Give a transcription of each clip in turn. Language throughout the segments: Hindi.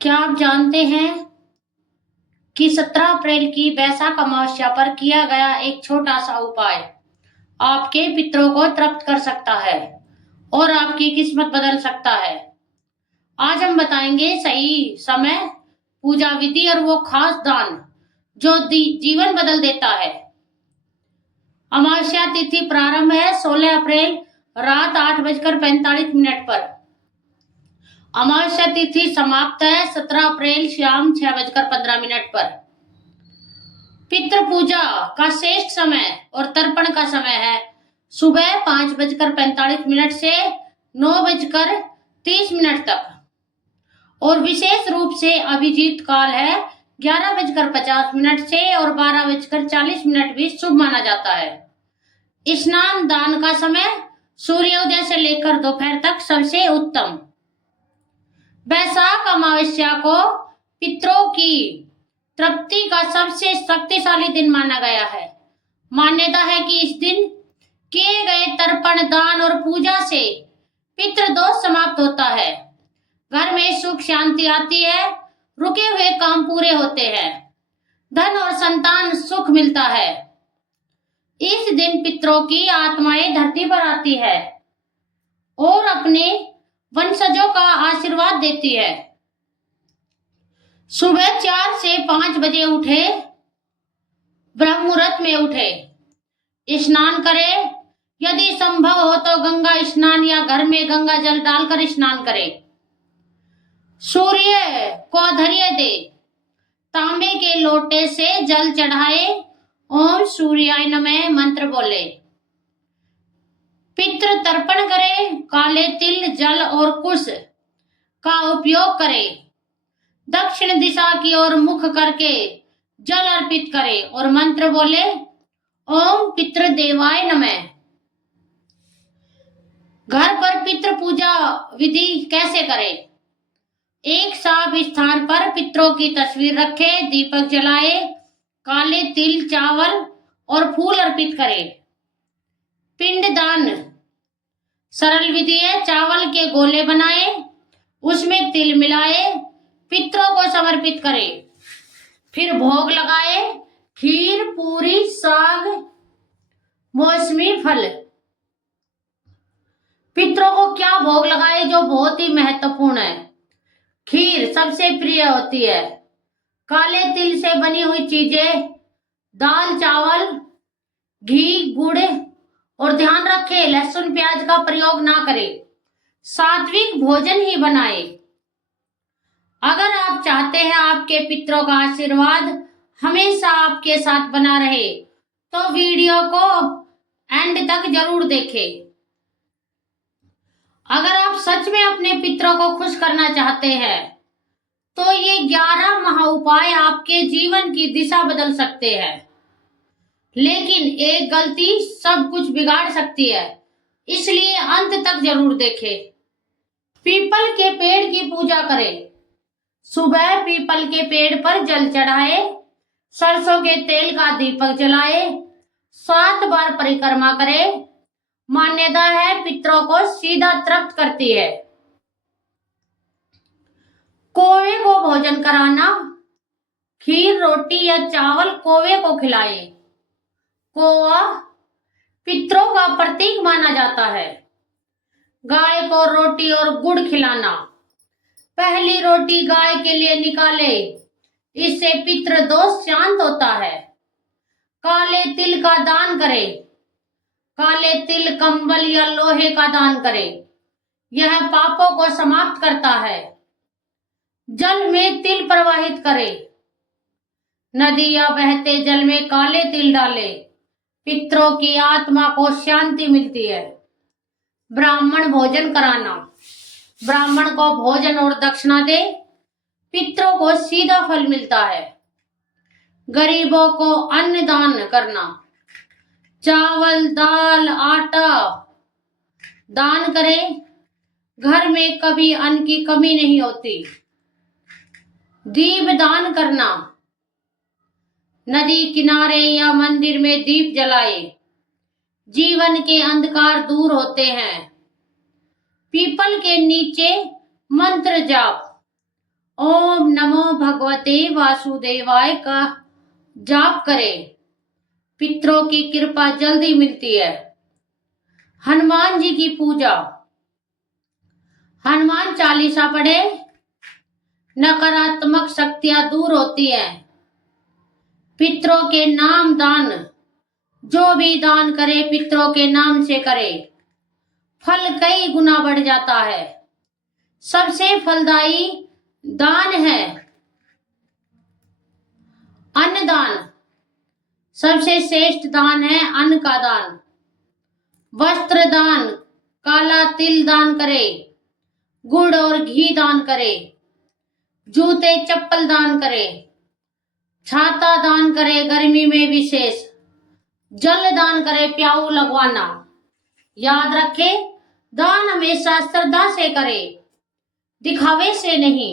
क्या आप जानते हैं कि 17 अप्रैल की वैशाख अमावस्या पर किया गया एक छोटा सा उपाय आपके पितरों को तृप्त कर सकता है और आपकी किस्मत बदल सकता है। आज हम बताएंगे सही समय, पूजा विधि और वो खास दान जो जीवन बदल देता है। अमावस्या तिथि प्रारंभ है 16 अप्रैल रात 8:45 पर। अमावस्या तिथि समाप्त है 17 अप्रैल शाम 6:15 पर। पितृ पूजा का श्रेष्ठ समय और तर्पण का समय है सुबह 5:45 से 9:30 तक और विशेष रूप से अभिजीत काल है 11:50 से और 12:40 भी शुभ माना जाता है। स्नान दान का समय सूर्योदय से लेकर दोपहर तक सबसे उत्तम। वैशाख अमावस्या को पितरों की तृप्ति का सबसे शक्तिशाली दिन माना गया है। मान्यता है कि इस दिन किए गए तर्पण, दान और पूजा से पितृदोष समाप्त होता है, घर में सुख शांति आती है, रुके हुए काम पूरे होते हैं, धन और संतान सुख मिलता है। इस दिन पितरों की आत्माएं धरती पर आती है और अपने वंशजों का आशीर्वाद देती है। सुबह 4 से 5 बजे उठे, ब्रह्म मुहूर्त में उठे, स्नान करें, यदि संभव हो तो गंगा स्नान या घर में गंगा जल डालकर स्नान करें। सूर्य को धैर्य दे, तांबे के लोटे से जल चढ़ाए, ओम सूर्याय नमः मंत्र बोले। पितृ तर्पण करें, काले तिल, जल और कुश का उपयोग करें। दक्षिण दिशा की ओर मुख करके जल अर्पित करें और मंत्र बोले, ओम पितृदेवाय नमः। घर पर पितृ पूजा विधि कैसे करें? एक साफ स्थान पर पितरों की तस्वीर रखें, दीपक जलाए, काले तिल, चावल और फूल अर्पित करें। पिंडदान सरल विधि है। चावल के गोले बनाए, उसमें तिल मिलाए, पितरों को समर्पित करें, फिर भोग लगाए, खीर, पूरी, साग, मौसमी फल। पितरों को क्या भोग लगाए जो बहुत ही महत्वपूर्ण है? खीर सबसे प्रिय होती है। काले तिल से बनी हुई चीजें, दाल, चावल, घी, गुड़ और ध्यान रखें लहसुन प्याज का प्रयोग ना करें। सात्विक भोजन ही बनाए। अगर आप चाहते हैं आपके पितरों का आशीर्वाद हमेशा आपके साथ बना रहे तो वीडियो को एंड तक जरूर देखें। अगर आप सच में अपने पितरों को खुश करना चाहते हैं तो ये 11 महा उपाय आपके जीवन की दिशा बदल सकते हैं, लेकिन एक गलती सब कुछ बिगाड़ सकती है, इसलिए अंत तक जरूर देखें। पीपल के पेड़ की पूजा करें। सुबह पीपल के पेड़ पर जल चढ़ाए, सरसों के तेल का दीपक जलाए, 7 बार परिक्रमा करें। मान्यता है पितरों को सीधा तृप्त करती है। कौवे को भोजन कराना, खीर, रोटी या चावल कौवे को खिलाए। कौवा पितरों का प्रतीक माना जाता है। गाय को रोटी और गुड़ खिलाना। पहली रोटी गाय के लिए निकाले, इससे पितृ दोष शांत होता है। काले तिल का दान करें। काले तिल, कंबल या लोहे का दान करें, यह पापों को समाप्त करता है। जल में तिल प्रवाहित करें। नदी या बहते जल में काले तिल डालें, पितरों की आत्मा को शांति मिलती है। ब्राह्मण भोजन कराना। ब्राह्मण को भोजन और दक्षिणा दे, पितरों को सीधा फल मिलता है। गरीबों को अन्न दान करना। चावल, दाल, आटा दान करें, घर में कभी अन्न की कमी नहीं होती। दीप दान करना। नदी किनारे या मंदिर में दीप जलाए, जीवन के अंधकार दूर होते हैं। पीपल के नीचे मंत्र जाप ओम नमो भगवते वासुदेवाय का जाप करें। पितरों की कृपा जल्दी मिलती है। हनुमान जी की पूजा। हनुमान चालीसा पढ़े, नकारात्मक शक्तियां दूर होती है। पितरों के नाम दान, जो भी दान करे पितरों के नाम से करे, फल कई गुना बढ़ जाता है। सबसे फलदायी दान है अन्नदान। सबसे श्रेष्ठ दान है अन्न का दान। वस्त्र दान, काला तिल दान करे, गुड़ और घी दान करे, जूते चप्पल दान करे, छाता दान करे गर्मी में विशेष, जल दान करे प्याऊ लगवाना। याद रखे, दान हमेशा श्रद्धा से करे, दिखावे से नहीं।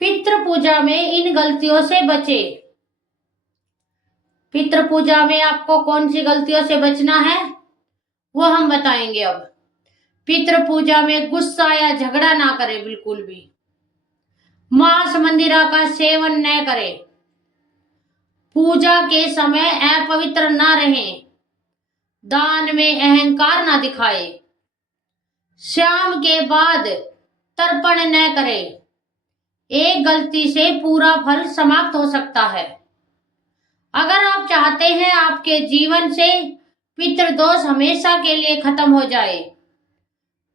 पितृ पूजा में इन गलतियों से बचे। पितृ पूजा में आपको कौन सी गलतियों से बचना है वो हम बताएंगे अब। पितृ पूजा में गुस्सा या झगड़ा ना करे, बिल्कुल भी। मांस मंदिरा का सेवन न करे। पूजा के समय अपवित्र ना रहें। दान में अहंकार ना दिखाए। शाम के बाद तर्पण न करे। एक गलती से पूरा फल समाप्त हो सकता है। अगर आप चाहते हैं आपके जीवन से पितृदोष हमेशा के लिए खत्म हो जाए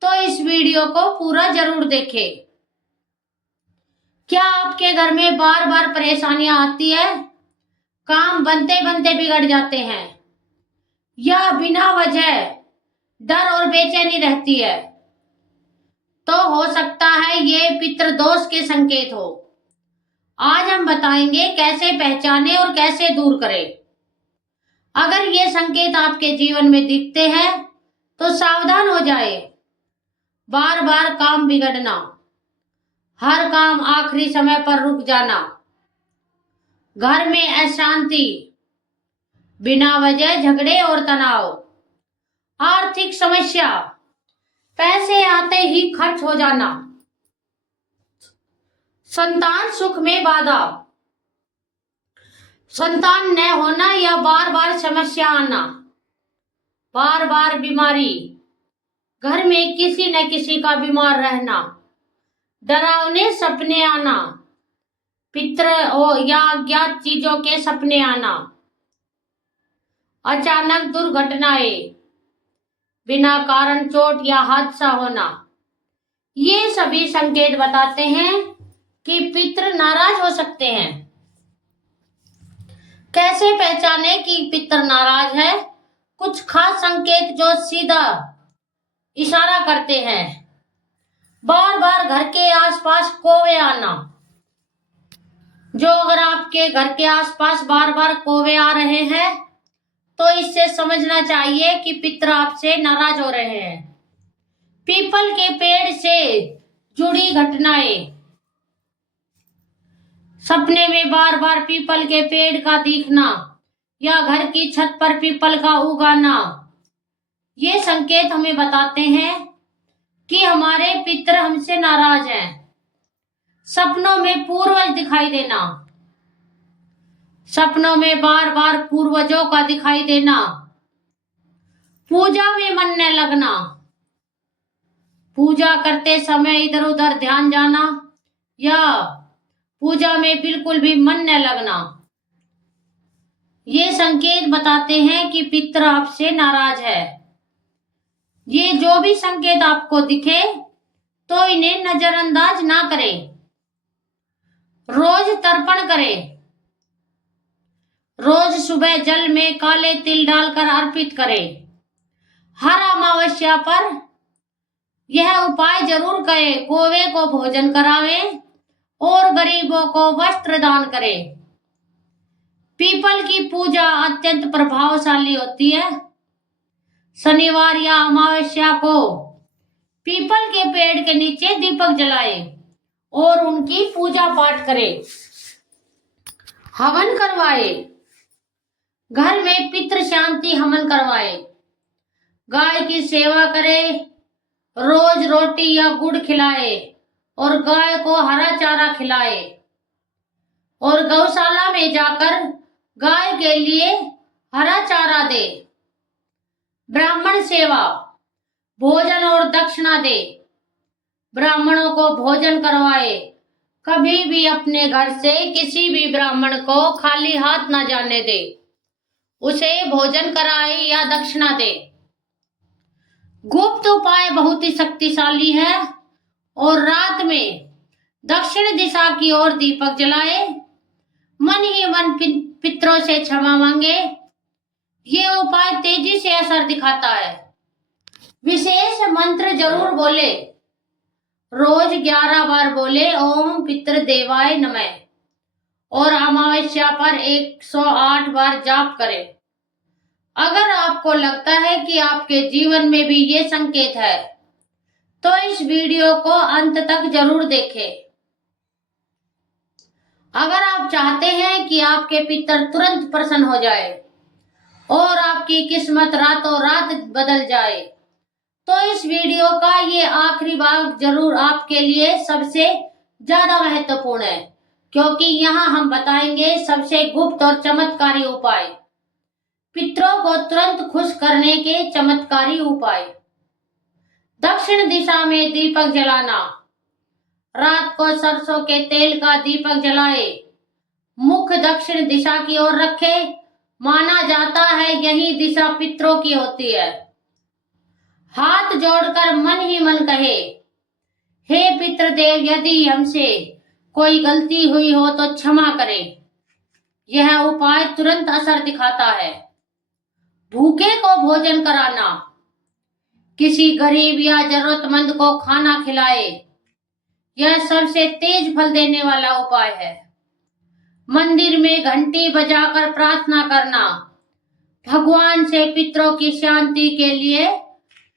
तो इस वीडियो को पूरा जरूर देखें। क्या आपके घर में बार बार परेशानियां आती है? काम बनते बनते बिगड़ जाते हैं या बिना वजह डर और बेचैनी रहती है? तो हो सकता है ये पितृदोष के संकेत हो। आज हम बताएंगे कैसे पहचाने और कैसे दूर करें। अगर ये संकेत आपके जीवन में दिखते हैं तो सावधान हो जाए। बार बार काम बिगड़ना, हर काम आखिरी समय पर रुक जाना, घर में अशांति, बिना वजह झगड़े और तनाव, आर्थिक समस्या, पैसे आते ही खर्च हो जाना, संतान सुख में बाधा, संतान न होना या बार बार समस्या आना, बार बार बीमारी, घर में किसी न किसी का बीमार रहना, डरावने सपने आना, पितृ या अज्ञात चीजों के सपने आना, अचानक दुर्घटनाएं, बिना कारण चोट या हादसा होना। ये सभी संकेत बताते हैं कि पितृ नाराज हो सकते हैं। कैसे पहचाने कि पितृ नाराज है? कुछ खास संकेत जो सीधा इशारा करते हैं। बार बार घर के आसपास कौवे आना। जो अगर आपके घर के आसपास बार बार कौवे आ रहे हैं तो इससे समझना चाहिए कि पितृ आपसे नाराज हो रहे हैं। पीपल के पेड़ से जुड़ी घटनाएं। सपने में बार बार पीपल के पेड़ का दिखना या घर की छत पर पीपल का उगाना, ये संकेत हमें बताते हैं कि हमारे पितृ हमसे नाराज हैं। सपनों में पूर्वज दिखाई देना। सपनों में बार बार पूर्वजों का दिखाई देना। पूजा में मन न लगना। पूजा करते समय इधर उधर ध्यान जाना या पूजा में बिल्कुल भी मन न लगना, ये संकेत बताते हैं कि पितृ आपसे नाराज है। ये जो भी संकेत आपको दिखे तो इन्हें नजरअंदाज ना करें। रोज तर्पण करें। रोज सुबह जल में काले तिल डालकर अर्पित करें। हर अमावस्या पर यह उपाय जरूर करें। कौवे को भोजन करावें और गरीबों को वस्त्र दान करें। पीपल की पूजा अत्यंत प्रभावशाली होती है। शनिवार या अमावस्या को पीपल के पेड़ के नीचे दीपक जलाएं और उनकी पूजा पाठ करें। हवन करवाए। घर में पितृ शांति हवन करवाए। गाय की सेवा करे। रोज रोटी या गुड़ खिलाए। और गाय को हरा चारा खिलाए और गौशाला में जाकर गाय के लिए हरा चारा दे। ब्राह्मण सेवा, भोजन और दक्षिणा दे। ब्राह्मणों को भोजन करवाए। कभी भी अपने घर से किसी भी ब्राह्मण को खाली हाथ ना जाने दे। उसे भोजन कराए या दक्षिणा दे। गुप्त उपाय बहुत ही शक्तिशाली है और रात में दक्षिण दिशा की ओर दीपक जलाए। मन ही मन पितरों से क्षमा मांगे। ये उपाय तेजी से असर दिखाता है। विशेष मंत्र जरूर बोले। रोज 11 बार बोले ओम पितृदेवाय नमः और अमावस्या पर 108 बार जाप करें। अगर आपको लगता है कि आपके जीवन में भी ये संकेत है तो इस वीडियो को अंत तक जरूर देखें। अगर आप चाहते हैं कि आपके पितर तुरंत प्रसन्न हो जाए और आपकी किस्मत रातों रात बदल जाए तो इस वीडियो का ये आखिरी भाग जरूर आपके लिए सबसे ज्यादा महत्वपूर्ण है, क्योंकि यहाँ हम बताएंगे सबसे गुप्त और चमत्कारी उपाय, पितरों को तुरंत खुश करने के चमत्कारी उपाय। दक्षिण दिशा में दीपक जलाना। रात को सरसों के तेल का दीपक जलाए। मुख दक्षिण दिशा की ओर रखे। माना जाता है यही दिशा पितरों की होती है। हाथ जोड़कर मन ही मन कहे, हे पितृदेव, यदि हमसे कोई गलती हुई हो तो क्षमा करें। यह उपाय तुरंत असर दिखाता है। भूखे को भोजन कराना। किसी गरीब या जरूरतमंद को खाना खिलाए। यह सबसे तेज फल देने वाला उपाय है। मंदिर में घंटी बजाकर प्रार्थना करना। भगवान से पितरों की शांति के लिए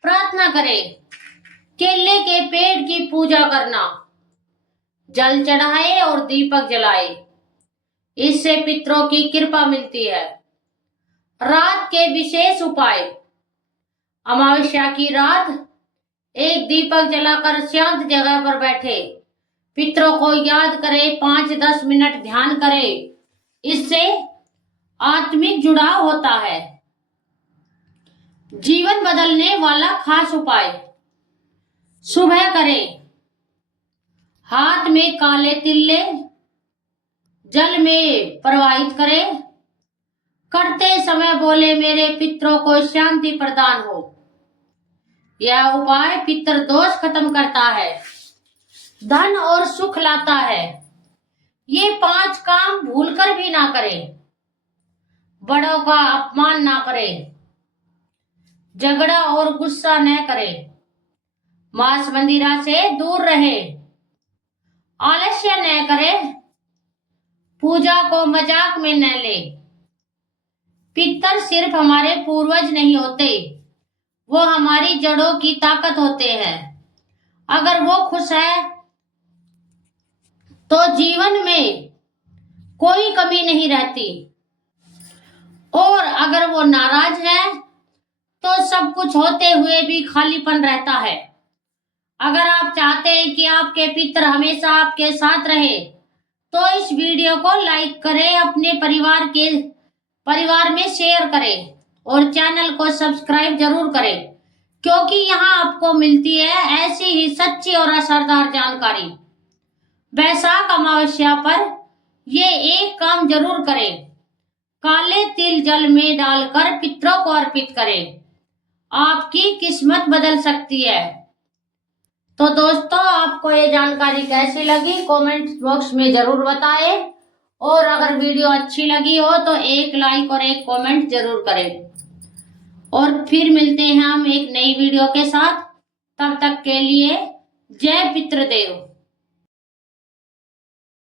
प्रार्थना करें। केले के पेड़ की पूजा करना। जल चढ़ाए और दीपक जलाए। इससे पितरों की कृपा मिलती है। रात के विशेष उपाय। अमावस्या की रात एक दीपक जलाकर शांत जगह पर बैठे। पितरों को याद करें। 5-10 मिनट ध्यान करें। इससे आत्मिक जुड़ाव होता है। जीवन बदलने वाला खास उपाय। सुबह करें। हाथ में काले तिल्ले जल में प्रवाहित करें। करते समय बोले, मेरे पितरों को शांति प्रदान हो। यह उपाय पितृ दोष खत्म करता है, धन और सुख लाता है। ये 5 काम भूलकर भी ना करें। बड़ों का अपमान ना करें। झगड़ा और गुस्सा न करें। मांस मंदिरा से दूर रहे। आलस्य न करें। पूजा को मजाक में न ले। पितर सिर्फ हमारे पूर्वज नहीं होते, वो हमारी जड़ों की ताकत होते हैं। अगर वो खुश है तो जीवन में कोई कमी नहीं रहती, और अगर वो नाराज है तो सब कुछ होते हुए भी खालीपन रहता है। अगर आप चाहते हैं कि आपके पितर हमेशा आपके साथ रहे तो इस वीडियो को लाइक करें, अपने परिवार में शेयर करें और चैनल को सब्सक्राइब जरूर करें, क्योंकि यहाँ आपको मिलती है ऐसी ही सच्ची और असरदार जानकारी। वैशाख अमावस्या पर ये एक काम जरूर करें। काले तिल जल में डालकर पितरों को अर्पित करें। आपकी किस्मत बदल सकती है। तो दोस्तों, आपको ये जानकारी कैसी लगी कमेंट बॉक्स में जरूर बताएं, और अगर वीडियो अच्छी लगी हो तो एक लाइक और एक कमेंट जरूर करें। और फिर मिलते हैं हम एक नई वीडियो के साथ। तब तक के लिए जय पितृदेव।